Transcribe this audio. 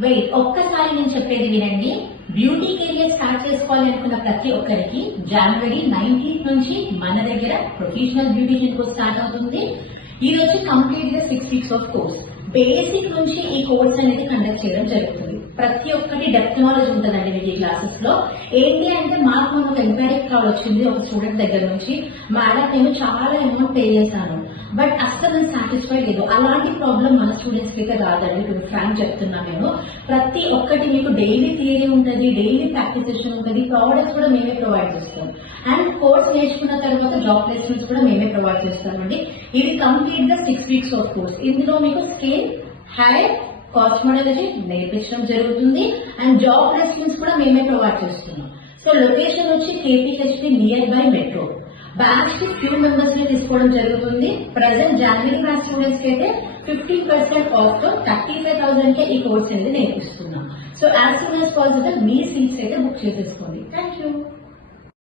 Wait ఒక్కసారి నేను చెప్పేది వినండి. బ్యూటీ కెరియర్ స్టార్ట్ చేసుకోవాలి అనుకున్న ప్రతి ఒక్కరికి జనవరి 19th నుంచి మన దగ్గర ప్రొఫెషనల్ బ్యూటీషియన్ కోర్స్ స్టార్ట్ అవుతుంది. ఈ రోజు కంప్లీట్ గా 6 weeks ఆఫ్ కోర్స్. బేసిక్ నుంచి ఈ కోర్స్ అనేది కండక్ట్ చేయడం జరుగుతుంది. ప్రతి ఒక్కటి డెప్త్ నాలెడ్జ్ ఉంటుందండి మీకు ఈ క్లాసెస్ లో. ఏంటి అంటే మాకు ఒక ఎంక్వైరీ కాల్ వచ్చింది ఒక స్టూడెంట్ దగ్గర నుంచి, మేడం నేను చాలా అమౌంట్ పే చేశాను బట్ అస్సలు నేను సాటిస్ఫైడ్ లేదు. అలాంటి ప్రాబ్లం మన స్టూడెంట్స్ కి అయితే రాదండి. ఇప్పుడు ఫ్రాంక్ చెప్తున్నా నేను. ప్రతి ఒక్కటి మీకు డైలీ థియరీ ఉంటుంది, డైలీ ప్రాక్టీస్ సెషన్ ఉంటుంది, ప్రోడక్ట్స్ కూడా మేమే ప్రొవైడ్ చేస్తాం. అండ్ కోర్స్ నేర్చుకున్న తర్వాత జాబ్ ప్లేస్మెంట్స్ కూడా మేమే ప్రొవైడ్ చేస్తామండి. ఇది కంప్లీట్ గా 6 weeks ఆఫ్ కోర్స్. ఇందులో మీకు స్కిన్, హెయిర్, కాస్మెటాలజీ నేర్పించడం జరుగుతుంది. అండ్ జాబ్ ప్లేస్మెంట్స్ కూడా మేమే ప్రొవైడ్ చేస్తున్నాం. సో లొకేషన్ వచ్చి KPHP near by metro. Batch కి ఫ్యూ మెంబర్స్ ని తీసుకోవడం జరుగుతుంది. ప్రెసెంట్ జనవరి బ్యాచ్ స్టూడెంట్స్ కి అయితే 15% ఆఫ్ తో 35,000 కే ఈ కోర్స్ అనేది నేర్పిస్తున్నాం. So as soon as possible మీ సీట్స్ అయితే బుక్ చేసేసుకోండి. థ్యాంక్